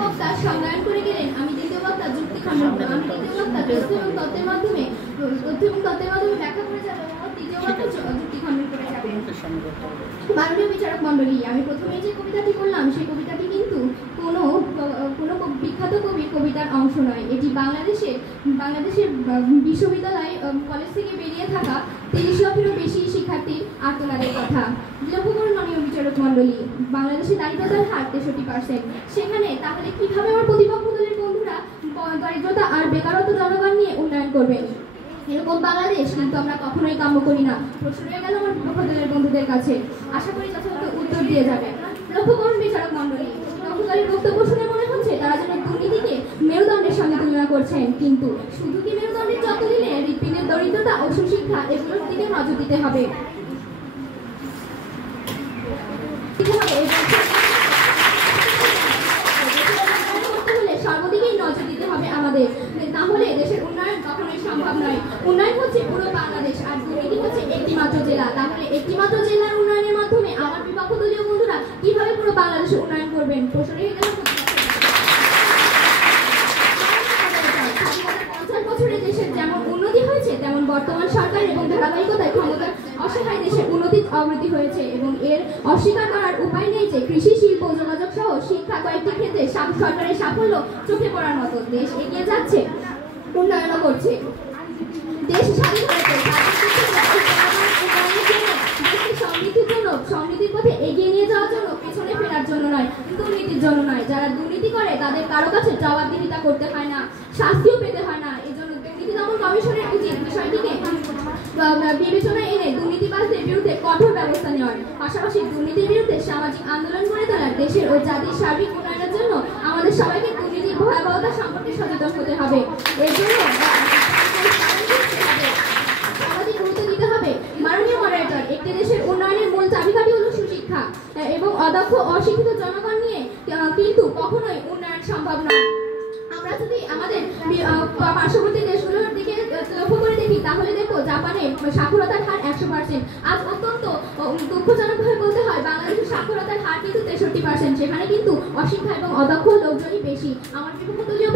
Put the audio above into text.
বক্তা সংজ্ঞায়ন করে গেলেন, আমি দ্বিতীয় বক্তা যুক্তি খণ্ডন করব। আমি দ্বিতীয় বক্তা তথ্য এবং তত্ত্বের মাধ্যমে ব্যাখ্যা করে যাব এবং তৃতীয় বক্তা যুক্তি খণ্ডন করে যাবেন। মাননীয় বিচারক মণ্ডলী, আমি প্রথমেই যে কবিতাটি বললাম সেই কবিতাটি কিন্তু কোনো বিখ্যাত কবির কবিতার অংশ নয়। এটি বাংলাদেশের বিশ্ববিদ্যালয় কলেজ থেকে বেরিয়ে থাকা 30 লক্ষেরও বেশি শিক্ষার্থীর আত্মনাদের কথা। লক্ষ্য করুন মাননীয় বিচারক মণ্ডলী, বাংলাদেশে দারিদ্রতার হার 63%। সেখানে তাহলে কিভাবে আমার প্রতিপক্ষ দলের বন্ধুরা দারিদ্রতা আর বেকারত্ব জনগণ নিয়ে উন্নয়ন করবেন? এরকম বাংলাদেশ কিন্তু আমরা কখনোই কাম্য করি না। প্রশ্ন রয়ে গেল আমার বিপক্ষ দলের বন্ধুদের কাছে, আশা করি যথাযথ উত্তর দিয়ে যাবে। লক্ষ্য করুন বিচারক মণ্ডলী, লক্ষ্যকারীর বক্তব্য শুনে মনে হচ্ছে তারা যেন দুর্নীতিকে মেরুদণ্ডের সঙ্গে তুলনা করছেন। কিন্তু শুধু কি মেরুদণ্ডের যত্ন দিলে হৃৎপিণ্ডের দরিদ্রতা ও সুশিক্ষা এগুলোর দিকে নজর দিতে হবে। সর্বদিকেই নজর দিতে হবে আমাদের, তাহলে দেশের উন্নয়ন কখনোই সম্ভব নয়। উন্নয়ন হচ্ছে পুরো বাংলাদেশ আর দুর্নীতি হচ্ছে একটি মাত্র জেলা। তাহলে একটি মাত্র জেলার উন্নয়নের মাধ্যমে আমার বিপক্ষ দলীয় বন্ধুরা কিভাবে পুরো বাংলাদেশের উন্নয়ন করবেন? প্রশ্ন রয়ে গেল 50 বছরে দেশের যেমন উন্নতি হয়েছে তেমন বর্তমান সরকার এবং ধারাবাহিকতায় ক্ষমতার অসহায় দেশের অগ্রগতি হয়েছে এবং এর অস্বীকার করার উপায় নেই যে কৃষি, শিল্প, যোগাযোগ সহ শিক্ষা কয়েকটি ক্ষেত্রে সরকারের সাফল্য চোখে পড়ার মতো। দেশ এগিয়ে যাচ্ছে, উন্নয়ন করছে। দেশ স্বাধীন হয়েছে, সমৃদ্ধির পথে এগিয়ে নিয়ে যাওয়ার জন্য, পেছনে ফেরার জন্য নয়, দুর্নীতির জন্য নয়। যারা দুর্নীতি করে তাদের কারো কাছে জবাবদিহিতা করতে হয় না, শাস্তিও পেতে হয় না। এই জন্য দুর্নীতি দমন কমিশনের উচিত বিষয়টিকে বিবেচনায় এনে দুর্নীতিবাজদের বিরুদ্ধে কঠোর ব্যবস্থা নেওয়ার পাশাপাশি দুর্নীতির বিরুদ্ধে সামাজিক আন্দোলন গড়ে তোলার দেশের ও জাতির সার্বিক উন্নয়নের জন্য আমাদের সবাইকে দুর্নীতির ভয়াবহতা সম্পর্কে সচেতন হতে হবে। এর জন্য সমাজে গুরুত্ব দিতে হবে। মাননীয় মডারেটর, একটি দেশের উন্নয়নের মূল চাবিকাঠি হলো সুশিক্ষা এবং অদক্ষ অশিক্ষিত জনগণ নিয়ে কিন্তু কখনোই উন্নয়ন সম্ভব নয়। আমরা যদি আমাদের পার্শ্ববর্তী দেশগুলোর দিকে লক্ষ্য করে দেখি তাহলে দেখো জাপানে সাক্ষরতার হার 100%। আজ অত্যন্ত দুঃখজনকভাবে বলতে হয় বাংলাদেশের সাক্ষরতার হার কিন্তু 63%। সেখানে কিন্তু অশিক্ষা এবং অদক্ষ লোকজনই বেশি। আমার বিপক্ষ দলীয়